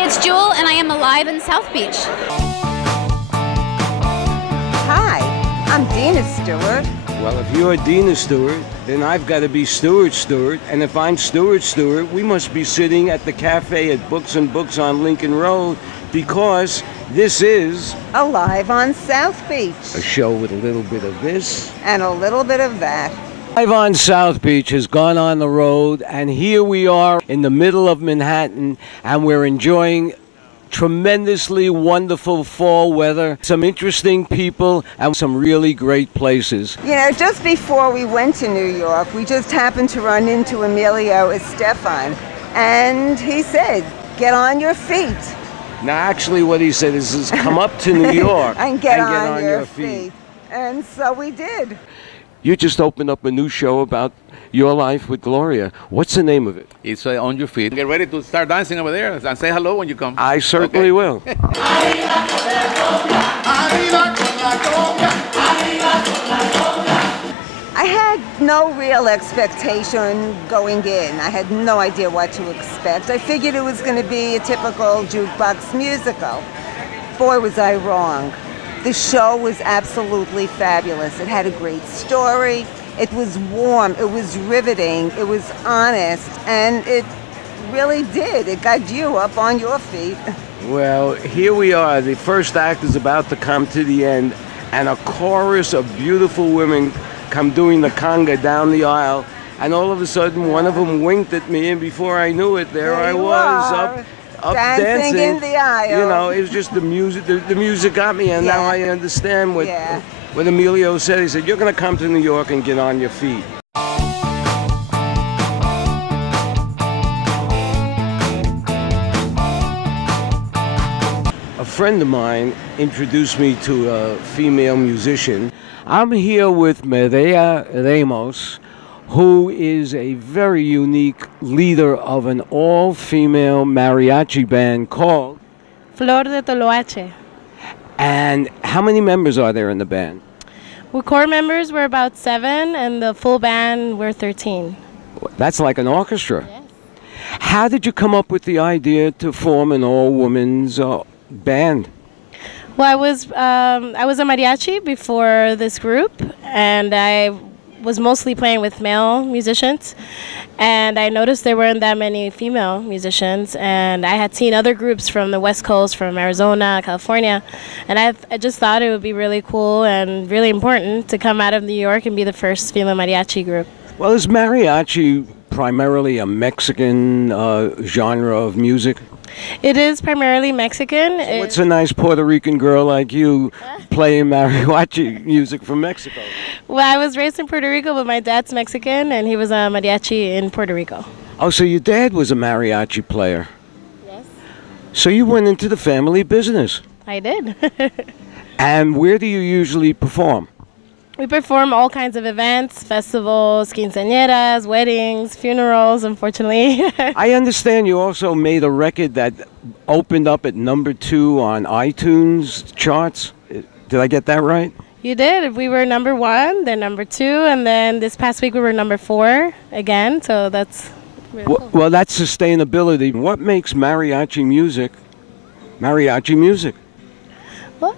Hi, it's Jewel, and I am alive in South Beach. Hi, I'm Dina Stewart. Well, if you're Dina Stewart, then I've got to be Stuart Stewart. And if I'm Stuart Stewart, we must be sitting at the cafe at Books and Books on Lincoln Road, because this is Alive on South Beach. a show with a little bit of this And a little bit of that. Live on South Beach has gone on the road, and here we are in the middle of Manhattan, and we're enjoying tremendously wonderful fall weather, some interesting people, and some really great places. You know, just before we went to New York, we just happened to run into Emilio Estefan, and he said, get on your feet. Now, actually, what he said is come up to New York and get on your feet. And so we did. You just opened up a new show about your life with Gloria. What's the name of it? It's On Your Feet. Get ready to start dancing over there and say hello when you come. I certainly will. I had no real expectation going in. I had no idea what to expect. I figured it was going to be a typical jukebox musical. Boy, was I wrong. The show was absolutely fabulous. It had a great story. It was warm. It was riveting. It was honest. And it really did. It got you up on your feet. Well, here we are. The first act is about to come to the end, and a chorus of beautiful women come doing the conga down the aisle. And all of a sudden, one of them winked at me, and before I knew it, there I was, up dancing in the aisle. You know, it was just the music. The music got me, and now I understand what Emilio said. He said, "You're going to come to New York and get on your feet." A friend of mine introduced me to a female musician. I'm here with Medea Ramos, who is a very unique leader of an all-female mariachi band called Flor de Toloache. And how many members are there in the band? We core members were about 7, and the full band were 13. That's like an orchestra. Yes. How did you come up with the idea to form an all-women's band? Well, I was a mariachi before this group, and I was mostly playing with male musicians, and I noticed there weren't that many female musicians, and I had seen other groups from the West Coast, from Arizona, California, and I just thought it would be really cool and really important to come out of New York and be the first female mariachi group. Well, is mariachi primarily a Mexican genre of music? It is primarily Mexican. So what's a nice Puerto Rican girl like you playing mariachi music from Mexico? Well, I was raised in Puerto Rico, but my dad's Mexican, and he was a mariachi in Puerto Rico. Oh, so your dad was a mariachi player? Yes. So you went into the family business? I did. And where do you usually perform? We perform all kinds of events, festivals, quinceañeras, weddings, funerals, unfortunately. I understand you also made a record that opened up at #2 on iTunes charts. Did I get that right? You did. We were #1, then #2, and then this past week we were #4 again, so that's really cool. Well, that's sustainability. What makes mariachi music? Well,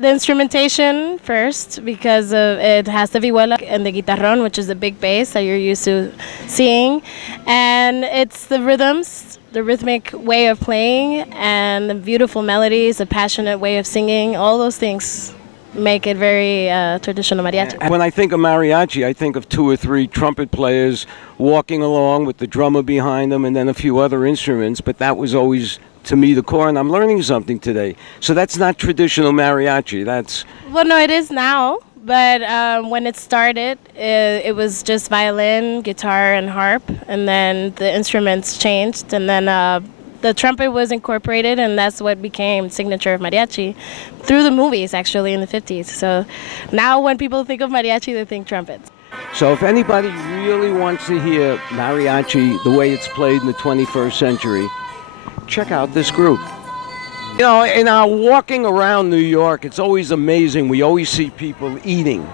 the instrumentation first, because it has the vihuela and the guitarrón, which is the big bass that you're used to seeing. And it's the rhythms, the rhythmic way of playing, and the beautiful melodies, the passionate way of singing. All those things make it very traditional mariachi. And when I think of mariachi, I think of 2 or 3 trumpet players walking along with the drummer behind them and then a few other instruments, but that was always, to me, the core, and I'm learning something today. So that's not traditional mariachi. That's... Well, no, it is now, but when it started, it was just violin, guitar, and harp, and then the instruments changed, and then the trumpet was incorporated, and that's what became signature of mariachi through the movies, actually, in the 50s. So now when people think of mariachi, they think trumpets. So if anybody really wants to hear mariachi the way it's played in the 21st century, check out this group. You know, in our walking around New York, it's always amazing. We always see people eating.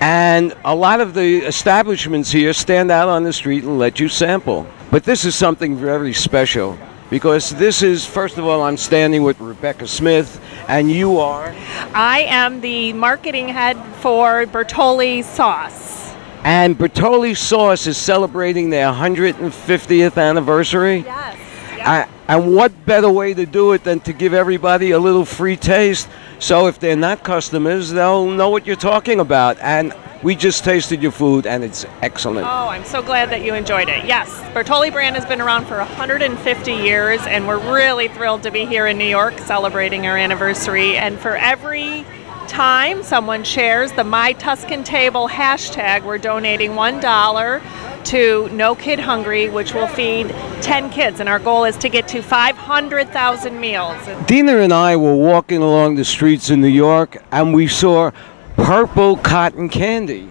And a lot of the establishments here stand out on the street and let you sample. But this is something very special. because this is, first of all, I'm standing with Rebecca Smith, and you are? I am the marketing head for Bertolli Sauce. And Bertolli Sauce is celebrating their 150th anniversary? Yes. And what better way to do it than to give everybody a little free taste? So if they're not customers, they'll know what you're talking about. And we just tasted your food, and it's excellent. Oh, I'm so glad that you enjoyed it. Yes, Bertolli brand has been around for 150 years, and we're really thrilled to be here in New York celebrating our anniversary. And for every time someone shares the My Tuscan Table hashtag, we're donating $1 to No Kid Hungry, which will feed 10 kids, and our goal is to get to 500,000 meals. Dina and I were walking along the streets in New York, and we saw purple cotton candy.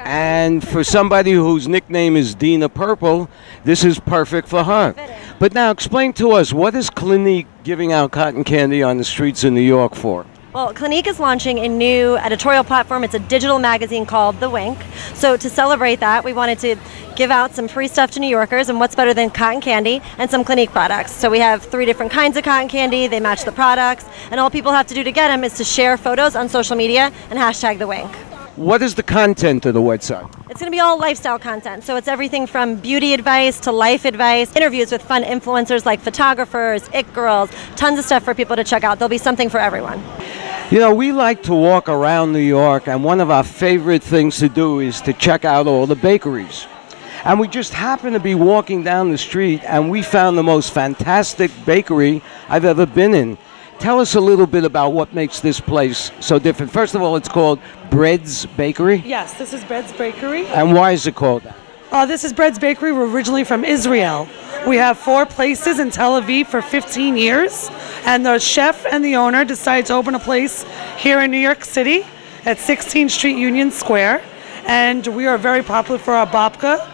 And for somebody whose nickname is Dina Purple, this is perfect for her. But now explain to us, what is Clinique giving out cotton candy on the streets in New York for? Well, Clinique is launching a new editorial platform. It's a digital magazine called The Wink. So to celebrate that, we wanted to give out some free stuff to New Yorkers, and what's better than cotton candy and some Clinique products. So we have 3 different kinds of cotton candy. They match the products, and all people have to do to get them is to share photos on social media and hashtag The Wink. What is the content of the website? It's going to be all lifestyle content. So it's everything from beauty advice to life advice, interviews with fun influencers like photographers, it girls, tons of stuff for people to check out. There'll be something for everyone. You know, we like to walk around New York, and one of our favorite things to do is to check out all the bakeries. And we just happened to be walking down the street, and we found the most fantastic bakery I've ever been in. Tell us a little bit about what makes this place so different. First of all, it's called Bread's Bakery. Yes, this is Bread's Bakery. And why is it called that? This is Bread's Bakery. We're originally from Israel. We have 4 places in Tel Aviv for 15 years, and the chef and the owner decided to open a place here in New York City at 16th Street Union Square, and we are very popular for our babka,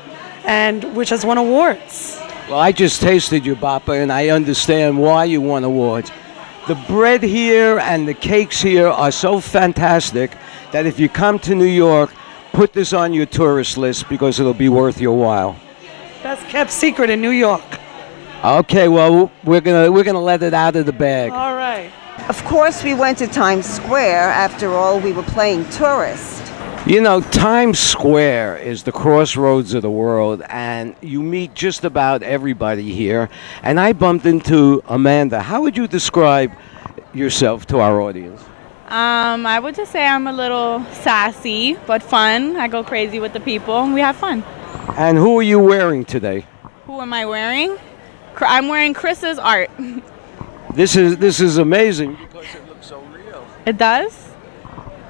and which has won awards. Well, I just tasted your babka, and I understand why you won awards. The bread here and the cakes here are so fantastic that if you come to New York, put this on your tourist list because it'll be worth your while. Best kept secret in New York. Okay, well, we're gonna let it out of the bag. All right. Of course, we went to Times Square. After all, we were playing tourist. You know, Times Square is the crossroads of the world, and you meet just about everybody here. And I bumped into Amanda. How would you describe yourself to our audience? I would just say I'm a little sassy, but fun. I go crazy with the people, and we have fun. And who are you wearing today? Who am I wearing? I'm wearing Chris's art. This is amazing because it looks so real. It does?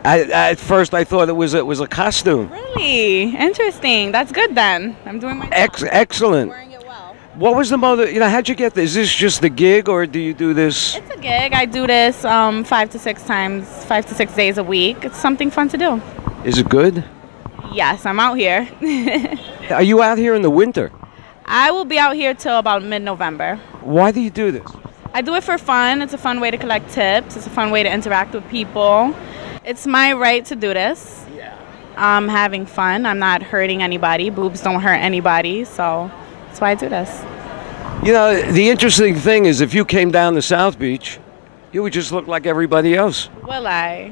At first, I thought it was a costume. Really? Interesting. That's good then. I'm doing my job. Excellent. I'm wearing it well. What was the motive? You know, how'd you get this? Is this just a gig, or do you do this? It's a gig. I do this 5 to 6 days a week. It's something fun to do. Is it good? Yes, I'm out here. Are you out here in the winter? I will be out here till about mid-November. Why do you do this? I do it for fun. It's a fun way to collect tips. It's a fun way to interact with people. It's my right to do this. Yeah. I'm having fun. I'm not hurting anybody. Boobs don't hurt anybody, so that's why I do this. You know, the interesting thing is if you came down to South Beach, you would just look like everybody else. Will I?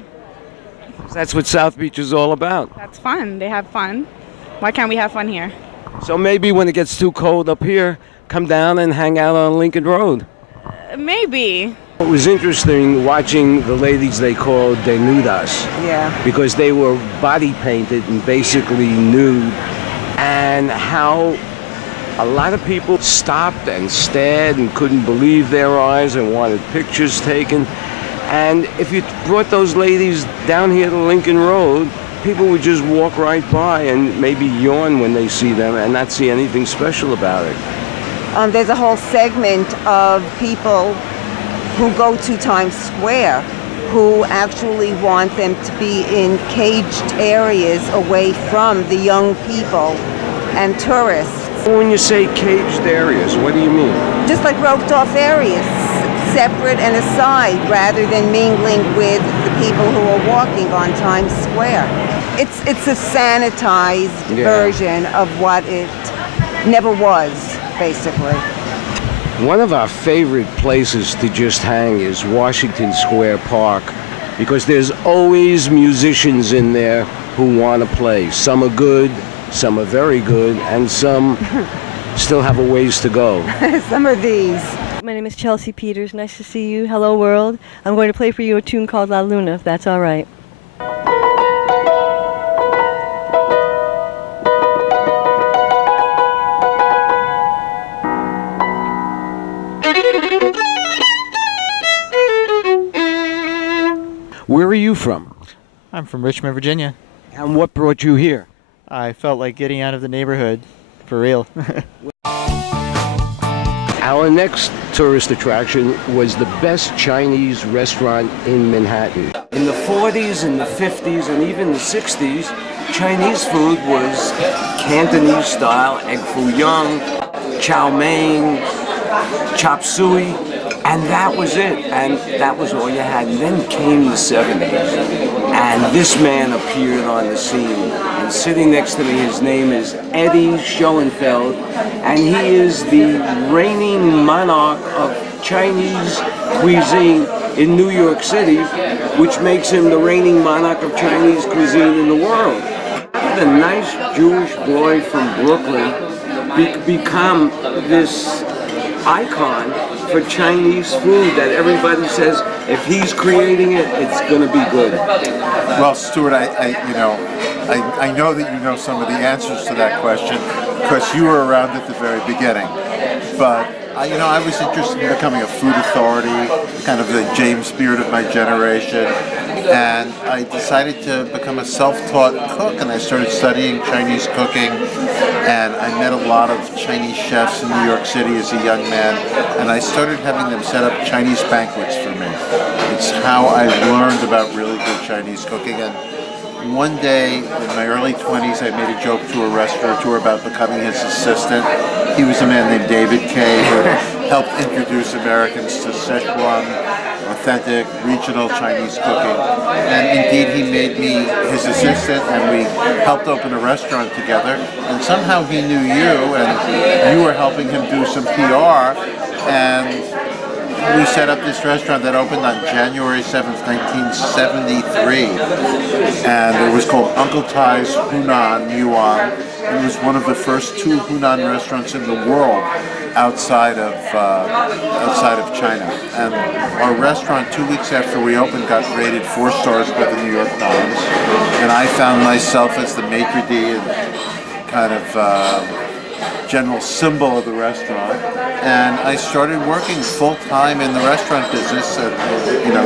That's what South Beach is all about. That's fun. They have fun. Why can't we have fun here? So maybe when it gets too cold up here, come down and hang out on Lincoln Road. Maybe. It was interesting watching the ladies they called desnudas. Yeah. Because they were body painted and basically nude, and how a lot of people stopped and stared and couldn't believe their eyes and wanted pictures taken. And if you brought those ladies down here to Lincoln Road, people would just walk right by and maybe yawn when they see them and not see anything special about it. There's a whole segment of people who go to Times Square who actually want them to be in caged areas away from the young people and tourists. When you say caged areas, what do you mean? Just like roped off areas, separate and aside, rather than mingling with the people who are walking on Times Square. It's a sanitized version of what it never was, basically. One of our favorite places to just hang is Washington Square Park, because there's always musicians in there who want to play. Some are good, some are very good, and some still have a ways to go. Some of these. My name is Chelsea Peters. Nice to see you. Hello, world. I'm going to play for you a tune called La Luna, if that's all right. Where are you from? I'm from Richmond, Virginia. And what brought you here? I felt like getting out of the neighborhood, for real. Our next tourist attraction was the best Chinese restaurant in Manhattan. In the 40s and the 50s and even the 60s, Chinese food was Cantonese style, egg foo young, chow mein, chop suey, and that was it. And that was all you had. And then came the 70s, and this man appeared on the scene. And sitting next to me, his name is Eddie Schoenfeld, and he is the reigning monarch of Chinese cuisine in New York City, which makes him the reigning monarch of Chinese cuisine in the world. How did a nice Jewish boy from Brooklyn become this icon for Chinese food that everybody says if he's creating it, it's going to be good? Well, Stuart, I know that you know some of the answers to that question because you were around at the very beginning. But I was interested in becoming a food authority, kind of the James Beard of my generation, and I decided to become a self-taught cook, and I started studying Chinese cooking, and I met a lot of Chinese chefs in New York City as a young man, and I started having them set up Chinese banquets for me. It's how I learned about really good Chinese cooking. And one day in my early 20s, I made a joke to a restaurateur about becoming his assistant. He was a man named David Kay who helped introduce Americans to Szechuan, authentic, regional Chinese cooking. And indeed, he made me his assistant, and we helped open a restaurant together. And somehow he knew you, and you were helping him do some PR. And we set up this restaurant that opened on January 7th, 1973, and it was called Uncle Ty's Hunan Yuan. It was one of the first 2 Hunan restaurants in the world outside of China. And our restaurant, 2 weeks after we opened, got rated 4 stars by the New York Times, and I found myself as the maitre d' and kind of general symbol of the restaurant, and I started working full-time in the restaurant business at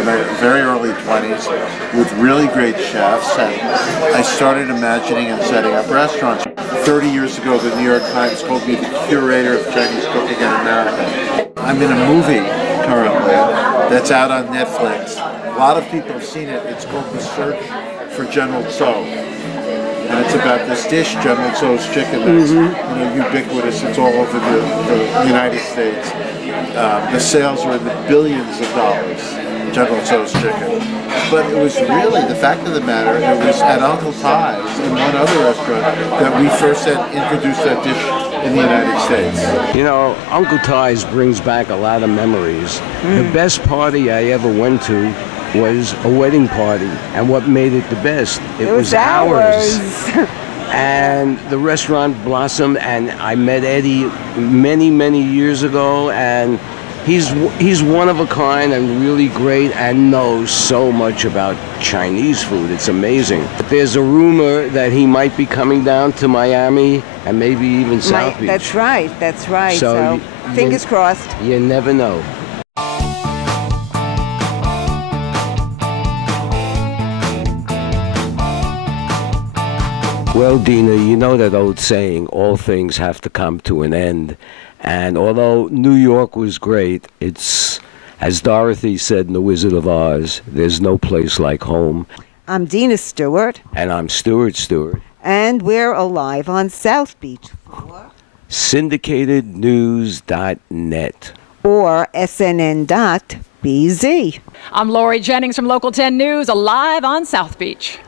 my very early 20s with really great chefs, and I started imagining and setting up restaurants. 30 years ago, the New York Times called me the curator of Chinese cooking in America. I'm in a movie currently that's out on Netflix. A lot of people have seen it. It's called The Search for General Tso. And it's about this dish, General Tso's chicken, that's ubiquitous. It's all over the United States. The sales are in the billions of dollars, General Tso's chicken. But it was really, the fact of the matter, it was at Uncle Ty's and one other restaurant that we first had introduced that dish in the United States. Uncle Ty's brings back a lot of memories. The best party I ever went to was a wedding party, and what made it the best? It was ours. And the restaurant blossomed, and I met Eddie many, many years ago, and he's one of a kind and really great and knows so much about Chinese food. It's amazing. There's a rumor that he might be coming down to Miami and maybe even South Beach. That's right. So fingers crossed. You never know. Well, Dina, you know that old saying, all things have to come to an end. And although New York was great, it's, as Dorothy said in The Wizard of Oz, there's no place like home. I'm Dina Stewart. And I'm Stuart Stewart. And we're alive on South Beach. syndicatednews.net. Or snn.bz. I'm Lori Jennings from Local 10 News, alive on South Beach.